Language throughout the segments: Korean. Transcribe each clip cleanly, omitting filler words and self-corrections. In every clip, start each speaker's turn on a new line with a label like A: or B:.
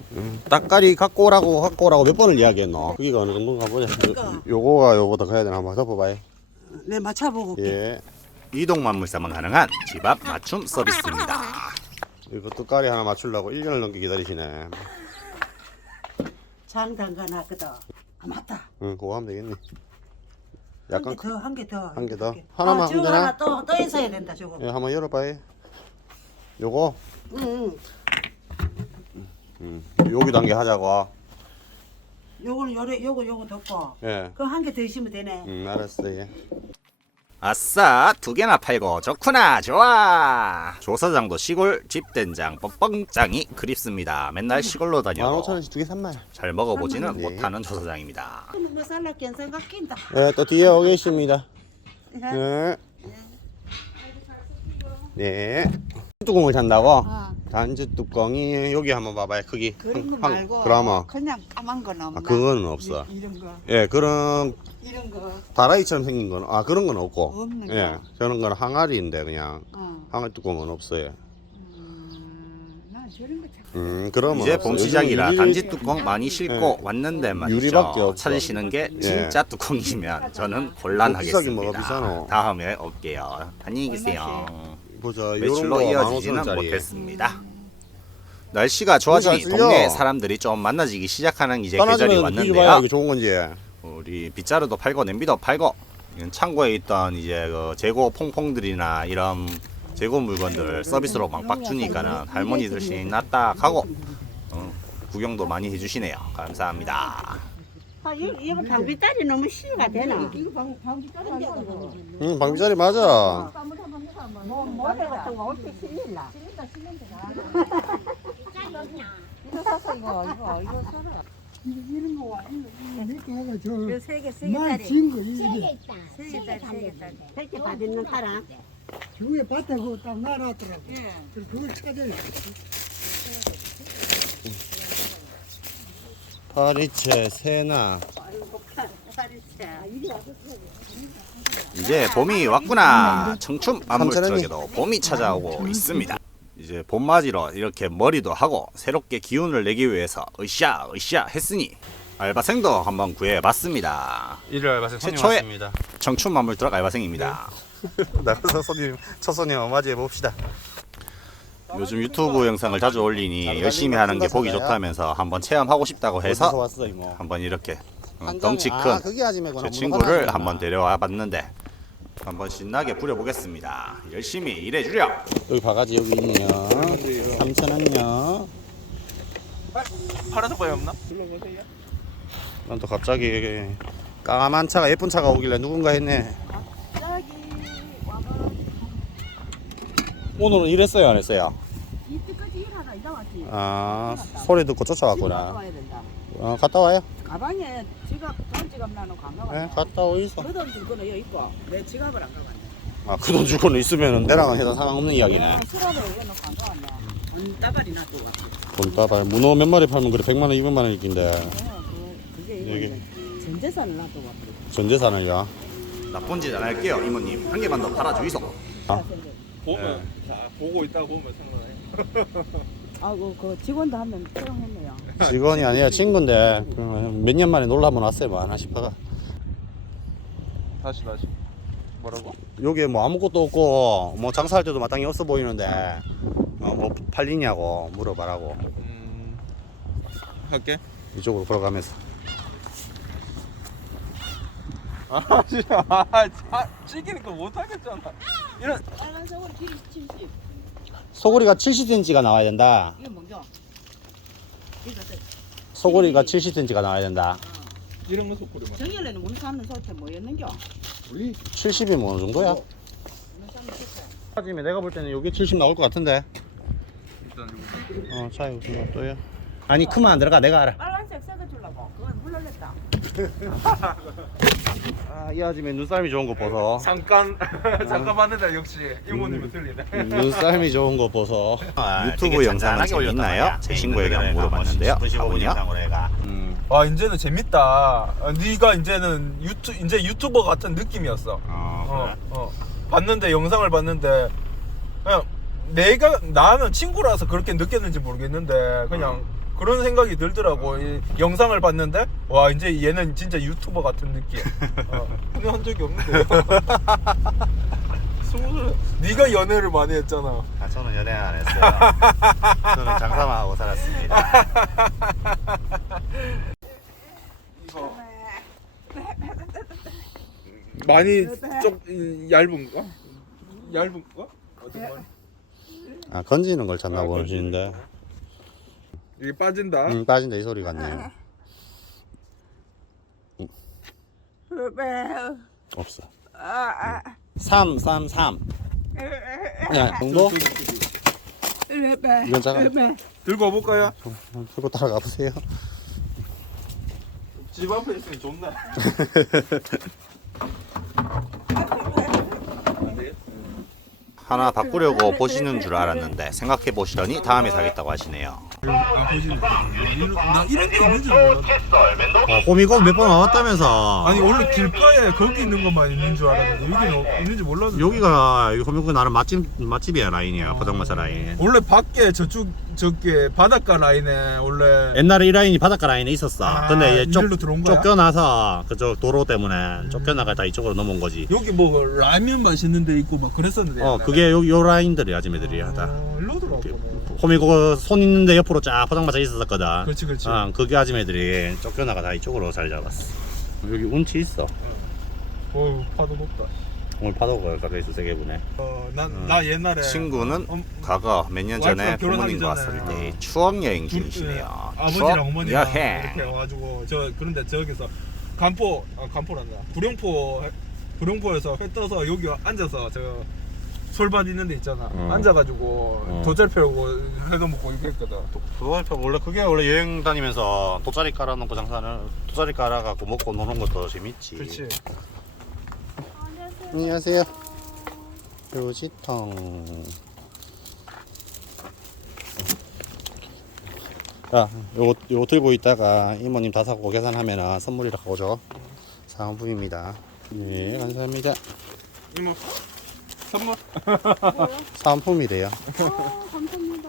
A: 딱까리 갖고 오라고 몇 번을 이야기했노? 크기가 어느 정도인가 보자. 요거가 요거보다 커야 되나 한번 덮어봐요.
B: 네, 맞춰보고 올게.
A: 예.
C: 이동 만물사만 가능한 집 앞 맞춤 서비스입니다.
A: 이것도 까리 하나 맞추려고 1년을 넘게 기다리시네.
B: 장 담가놨거든. 아, 맞다.
A: 응, 그거 하면 되겠네.
B: 한
A: 약간
B: 개 더, 한 개 더.
A: 한 개 더? 하나만
B: 저거
A: 하면 되나?
B: 하나 또 있어야 된다, 저거.
A: 예, 한번 열어봐요. 요거
B: 응,
A: 여기도 한 개 하자고.
B: 요거는 요거 덮고.
A: 예.
B: 그거 한 개 더 있으면 되네.
A: 알았어. 예.
C: 아싸, 2개나 팔고 좋구나. 좋아. 조사장도 시골, 집된장, 뻥뻥짱이 그립습니다. 맨날 시골로 다녀도
A: 15,000원씩 두 개 3만.
C: 잘 먹어보지는
A: 네.
C: 못하는 조사장입니다.
B: 머살라 견생 깎인다.
A: 예, 또 뒤에 오겠습니다. 예. 네. 뚜껑을 산다고?
B: 어.
A: 단지 뚜껑이 여기 한번 봐봐요. 크기.
B: 그런 거 말고
A: 그라마.
B: 그냥 까만 건 없나?
A: 아, 그거는 없어.
B: 이런 거,
A: 예, 그런
B: 이런 거.
A: 다라이처럼 생긴 건, 그런 건 없고.
B: 없는 거.
A: 예, 저런 건 항아리인데 그냥
B: 어.
A: 항아리 뚜껑은 없어요.
B: 난 저런 거 참.
A: 그러면
C: 이제
A: 없어.
C: 봄 시작이라
A: 요즘
C: 단지 뚜껑 많이 싣고
A: 예.
C: 왔는데
A: 유리밖에
C: 말이죠.
A: 없어.
C: 찾으시는 게 진짜 뚜껑이면 저는
A: 비싸긴
C: 곤란하겠습니다.
A: 뭐가 비싸노?
C: 다음에 올게요. 안녕히 계세요.
A: 보자. 요런
C: 매출로
A: 거
C: 이어지지는
A: 15,000원짜리.
C: 못했습니다. 날씨가 좋아지니
A: 잘 쓸려.
C: 동네 사람들이 좀 만나지기 시작하는 이제 계절이
A: 떠나주면 비교 봐요.
C: 왔는데요.
A: 이게 좋은 건지.
C: 우리 빗자루도 팔고 냄비도 팔고 이건 창고에 있던 이제 그 재고 퐁퐁들이나 이런 재고 물건들 서비스로 막박 주니까는 할머니들 신났다 하고 구경도 많이 해주시네요. 감사합니다.
B: 아, 이거 방비딸이 너무 시가 되나?
A: 응, 방비자리 맞아.
B: 모래 같은 거 어떻게 실릴라? 이거 사서 이거 사라.
D: 이런 거 와, 이렇게 해가
B: 이거
D: 저,
B: 세
D: 말
B: 개짜리.
D: 진 거, 이게.
B: 세 개짜리. 100개 받는 사람.
D: 주위에 밭에 그거 딱 놔놨더라고.
B: 예.
D: 그래서 그걸 찾아요.
A: 파리채, 새나.
C: 이제 봄이 왔구나. 청춘 만물트럭에도 봄이 찾아오고 있습니다. 이제 봄맞이로 이렇게 머리도 하고 새롭게 기운을 내기 위해서 으쌰 했으니 알바생도 한번 구해봤습니다.
A: 일요일 알바생 손님
C: 최초의-
A: 왔습니다.
C: 청춘 만물트럭 알바생입니다.
A: 나가서 첫 손님 맞이해 봅시다.
C: 요즘 유튜브 영상을 자주 올리니 열심히 하는 게 보기 좋다면서 한번 체험하고 싶다고
A: 어디서
C: 해서
A: 왔어 이모?
C: 한번 이렇게
A: 한
C: 덩치
A: 장에-
C: 큰
A: 그게 아침에구나.
C: 제 친구를 한번 데려와 봤는데 한번 신나게 부려보겠습니다. 열심히 일해주려.
A: 여기 바가지 여기 있네요. 3,000원요.
E: 파란색 바위 없나?
A: 난 또 갑자기 까만 차가 예쁜 차가 오길래 누군가 했네. 오늘은 일했어요 안 했어요?
B: 이때까지 일하다 이다 왔지.
A: 소리 듣고 쫓아왔구나.
B: 가야 된다.
A: 갔다 와요.
B: 가방에 지갑, 돈 지갑 나는 가방.
A: 네, 갔다 오이소.
B: 그돈 들고는 여기 있고 내 지갑을 안 가봤네.
A: 그 돈 주고는 있으면 내랑은 해서 상관없는 이야기네.
B: 수갑에 여기 놓고 안 가봤네. 따발이 놔두고 왔지.
A: 돈다발 문어 몇 마리 팔면 그래 100만 원, 200만 원 있긴데
B: 그게
A: 여기.
B: 이거 전재산을 놔두고 왔지.
A: 전재산을요.
C: 나쁜 짓 안 할게요, 이모님. 한 개만 더 팔아주이소.
E: 보면 보고 있다가 보면 상관없어요.
B: 그 직원도 한 명 채용했네요.
A: 직원이 아니라 친구인데 몇 년 만에 놀러 한번 왔어요. 뭐 하나 싶어가.
E: 다시 뭐라고?
A: 여기에 뭐 아무것도 없고 뭐 장사할 때도 마땅히 없어 보이는데 뭐 팔리냐고 물어봐라고.
E: 할게.
A: 이쪽으로 걸어가면서.
E: 진짜 찌기니까 못 하겠잖아. 이런
B: 빨간 소금 70.
A: 소고리가 70cm가 나와야 된다.
B: 이게 뭔겨?
A: 소고리가 70cm가 나와야 된다.
E: 이런 거 소쿠리만.
B: 정열에는 우리 사는 소태 뭐였는겨?
A: 70이면 어느 정도야? 하지만 내가 볼 때는 여기 70 나올 것 같은데.
E: 일단 이거.
A: 자 여기 또요. 아니 크면 안 들어가. 내가 알아.
B: 빨간색 색을 주려고. 그건 물러냈다.
A: 이 아줌마 눈썰미 좋은 거 보소.
E: 잠깐 봤는데 역시 이모님은 틀리네.
A: 눈썰미 좋은 거 보소.
C: 유튜브 영상은 재밌나요? 제 친구에게 한번 물어봤는데요. 하군요.
E: 아 이제는 재밌다. 네가 이제는 이제 유튜버 같은 느낌이었어. 봤는데 영상을 봤는데 그냥 나는 친구라서 그렇게 느꼈는지 모르겠는데 그냥 그런 생각이 들더라고. 이 영상을 봤는데 와 이제 얘는 진짜 유튜버 같은 느낌. 연애한 적이 없는데. 20살. 네가 연애를 많이 했잖아.
C: 아, 저는 연애 안 했어요. 저는 장사만 하고 살았습니다.
E: 이거 많이 좀 얇은가? 얇은가? 어떤 말?
A: 아, 건지는 걸 찾나 보시는데.
E: 이게 빠진다.
A: 빠진다 이 소리 같네요. 없어. 3. 네, 정도? 이건 작아.
E: 들고 와볼까요?
A: 들고 따라가 보세요.
E: 집 앞에 있으니 좋네.
C: 하나 바꾸려고 보시는 줄 알았는데 생각해 보시더니 다음에 사겠다고 하시네요.
E: 보시네. 나 이런 게 있는 줄 몰랐어.
A: 호미곶 몇 번 와봤다면서.
E: 아니 원래 길가에 거기 있는 것만 있는 줄 알았는데 여기는 있는지 몰랐어.
A: 여기가 호미곶 나름 맛집이야 라인이야. 포장마차 라인.
E: 원래 밖에 저쪽 저게 바닷가 라인에 원래
A: 옛날에 이 라인이 바닷가 라인에 있었어.
E: 아,
A: 근데 이제
E: 이리로 들어온 거야?
A: 쫓겨나서 그쪽 도로 때문에 쫓겨나가다 이쪽으로 넘어온 거지.
E: 여기 뭐 라면 맛있는 데 있고 막 그랬었는데. 옛날에.
A: 그게 요 라인들이 아줌매들이 하다.
E: 일로 들어왔구나.
A: 호미곶 손 있는데 옆으로 쫙 포장마차 있었거든.
E: 그렇지 그렇지.
A: 그게 아줌매들이 쫓겨나가다 이쪽으로 자리 잡았어. 여기 운치 있어.
E: 어우 파도 높다.
A: 오늘 파도가 가까이서 세게 부네.
E: 나 옛날에
C: 친구는
E: 어,
C: 과거 몇 년 전에
E: 와이프랑 결혼하기
C: 부모님과
E: 전에
C: 왔을 때 추억 여행 중이시네요.
E: 아버지랑
C: 추억
E: 어머니랑
C: 여행.
E: 이렇게 와가지고 그런데 저기서 간포란다. 구룡포에서 회 떠서 여기 앉아서 저 솔밭 있는 데 있잖아. 앉아가지고 돗자리 펴고 회도 먹고 이렇게 했거든.
A: 도달표 원래 여행 다니면서 돗자리 깔아놓고 장사는 돗자리 깔아갖고 먹고 노는 것도 재밌지.
E: 그렇지.
A: 안녕하세요. 요지통. 자, 요거 들고 있다가 이모님 다 사고 계산하면은 선물이라고 오죠. 사은품입니다. 네, 감사합니다.
E: 이모 선물.
A: 사은품이래요.
D: 감사합니다.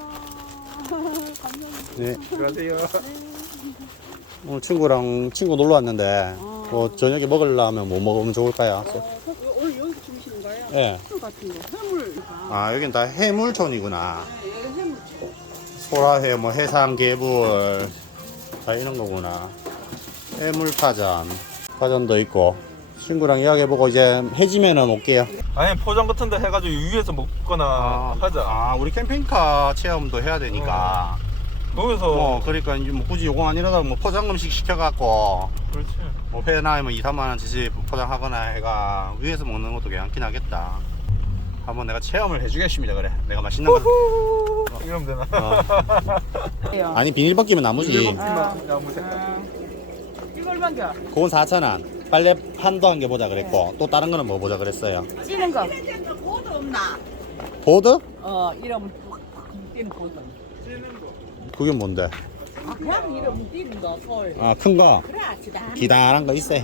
A: 네.
E: 안녕하세요.
A: 오늘 친구 놀러 왔는데 뭐 저녁에 먹으려면 뭐 먹으면 좋을까요?
B: 오늘 여기 주시는 거예요?
A: 예.
B: 술 같은 거, 해물.
A: 아, 여긴 다 해물촌이구나.
B: 예, 해물.
A: 소라회, 뭐 해삼, 개불 다 이런 거구나. 해물파전, 파전도 있고. 친구랑 이야기해보고 이제 해지면은 올게요.
E: 아니 포장 같은 데 해가지고 위에서 먹거나 하자.
A: 아, 우리 캠핑카 체험도 해야 되니까.
E: 거기서
A: 그러니까 이제 뭐 굳이 요거 아니라도 뭐 포장 음식 시켜갖고
E: 그렇지.
A: 뭐 회나 뭐 2, 3만 원치씩 포장하거나 해가 위에서 먹는 것도 괜찮긴 하겠다. 한번 내가 체험을 해주겠습니다. 그래, 내가 맛있는 거.
E: 이러면 되나?
A: 아니 비닐 벗기면 나무지.
E: 나무 색깔.
B: 이걸 만져.
A: 그건 4,000원. 빨래 판도 한 개 보자 그랬고 또 다른 거는 뭐 보자 그랬어요.
B: 찌는 거.
F: 보드 없나?
A: 보드?
B: 이러면 찌는 보드.
A: 그게 뭔데?
B: 그냥 이러면 찌는 거, 솔.
A: 아, 큰 거.
B: 그래, 아치다.
A: 기다란 거 있어.
B: 네.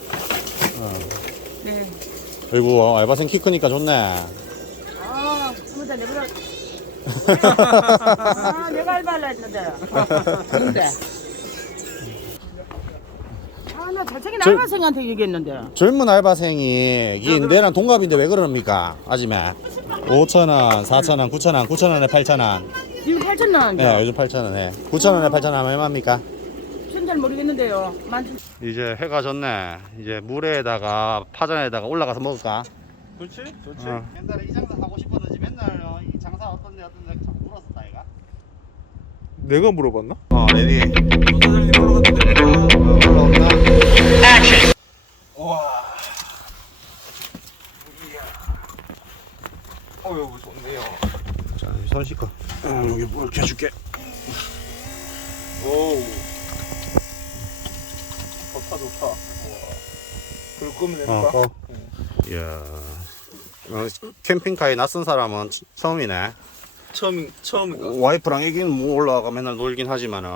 A: 아이고, 알바생 키 크니까 좋네.
B: 그러다 내가 내가 알바를 했는데. 근데. 나 잘생긴 알바생한테 얘기했는데.
A: 젊은 알바생이 내랑 동갑인데 왜 그럽니까? 아줌마. 5,000원, 4,000원, 9,000원, 9,000원에 8,000원.
B: 지금 8,000원.
A: 예, 요즘 8,000원에. 9,000원에 8,000원 하면 얼마입니까?
B: 잘 모르겠는데요.
A: 이제 해가 졌네. 이제 물에다가 파전에다가 올라가서 먹을까?
E: 그렇지? 좋지.
A: 옛날에 이 장사 하고 싶었는지 맨날 이 장사 어떤데 자꾸 물었었다 이가.
E: 내가 물어봤나?
A: 레디.
E: 사장님 올라갔다
A: 올라온다.
E: 와. 이야. 여기 좋네요.
A: 자, 손 씻고. 여기 물 켜줄게.
E: 오. 좋다. 불 끄면 되니까.
A: 이야. 캠핑카에 낯선 사람은 처음이네.
E: 처음인가?
A: 와이프랑 애기는 뭐 올라가 맨날 놀긴 하지만은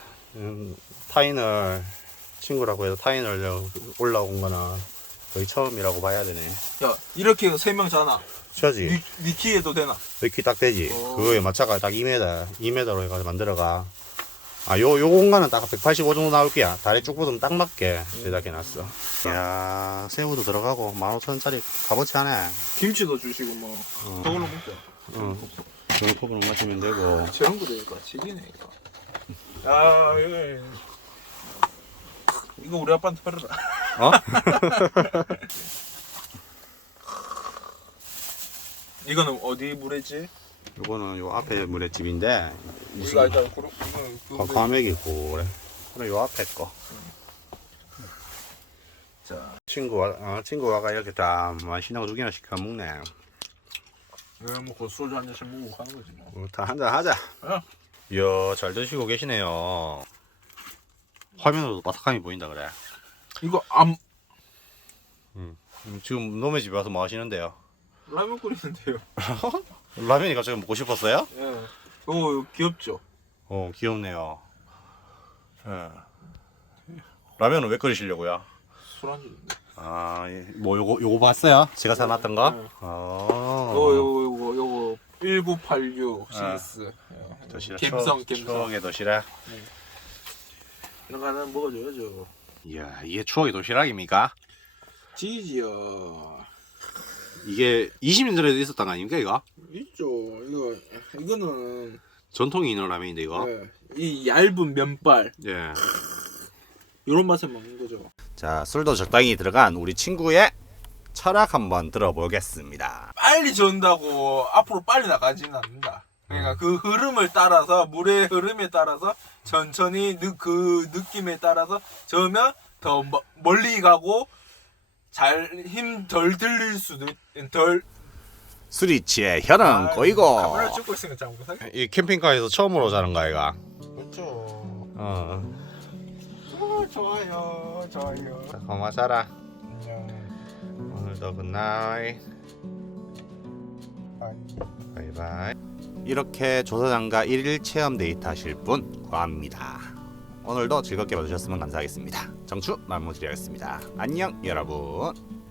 A: 타인을 친구라고 해서 타인을 올라온 거는 거의 처음이라고 봐야 되네.
E: 야, 이렇게 3명 자나?
A: 저지.
E: 니 키에도 되나?
A: 이렇게 딱 되지.
E: 오.
A: 그거에 맞춰가 딱 2m, 2m로 해가지고 만들어가. 요 공간은 딱 185 정도 나올 거야. 다리 쭉 뻗으면 딱 맞게 제작해놨어. 이야, 새우도 들어가고 15,000원짜리 값어치 하네.
E: 김치도 주시고 뭐 저걸로 먹자.
A: 종이컵으로 마시면 되고.
E: 저런 거 되니까 지기네 이거. 아 이거 우리 아빠한테 팔아라.
A: 어?
E: 이거는 어디 물회지?
A: 요거는 요 앞에 물회집인데
E: 무슨 알다
A: 과메기 있고 그래. 그래 요 앞에 거.
E: 자,
A: 친구가 이렇게 다 맛있는 거 2개나 시켜 먹네.
E: 뭐 소주 한 잔씩 먹고 가는 거지 뭐.
A: 다 한잔 하자.
E: 어.
A: 이야, 잘 드시고 계시네요. 화면으로도 바삭함이 보인다 그래.
E: 이거 안
A: 지금 놈의 집에 와서 뭐 하시는데요?
E: 라면 끓이는데요.
A: 라면이 갑자기 먹고 싶었어요?
E: 예. 이거 귀엽죠?
A: 귀엽네요. 예. 라면은 왜 끓이시려고요?
E: 술안주인데.
A: 뭐 요거 봤어요? 제가 사놨던 거?
E: 네.
A: 아.
E: 요거 1986 CS.
A: 도시락.
E: 갬성.
A: 추억의 도시락.
E: 이런 거 하나 먹어줘야죠.
A: 이야, 이게 추억의 도시락입니까?
E: 지지요.
A: 이게 20년 전에도 있었던 거 아닙니까 이거?
E: 있죠. 이거는
A: 전통이 있는 라면인데 이거?
E: 네. 이 얇은 면발
A: 예.
E: 이런 맛에 먹는 거죠.
C: 자, 술도 적당히 들어간 우리 친구의 철학 한번 들어보겠습니다.
E: 빨리 전다고 앞으로 빨리 나가지는 않는다. 그러니까 그 흐름을 따라서 물의 흐름에 따라서 천천히 그 느낌에 따라서 저으면 더 멀리 가고 잘 힘 덜 들릴 수도 덜.
C: 술이 취해 혀는 고이고.
E: 카메라 찍고 있으니까 잘 못하겠네.
A: 이 캠핑카에서 처음으로 자는 거 아이가?
E: 그렇죠. 좋아요.
A: 자, 고마 자라.
E: 안녕.
A: 오늘도 굿나잇. 바이바이.
C: 이렇게 조사장과 1일 체험 데이트 하실 분 구합니다. 오늘도 즐겁게 봐주셨으면 감사하겠습니다. 정추 마무리하겠습니다. 안녕 여러분.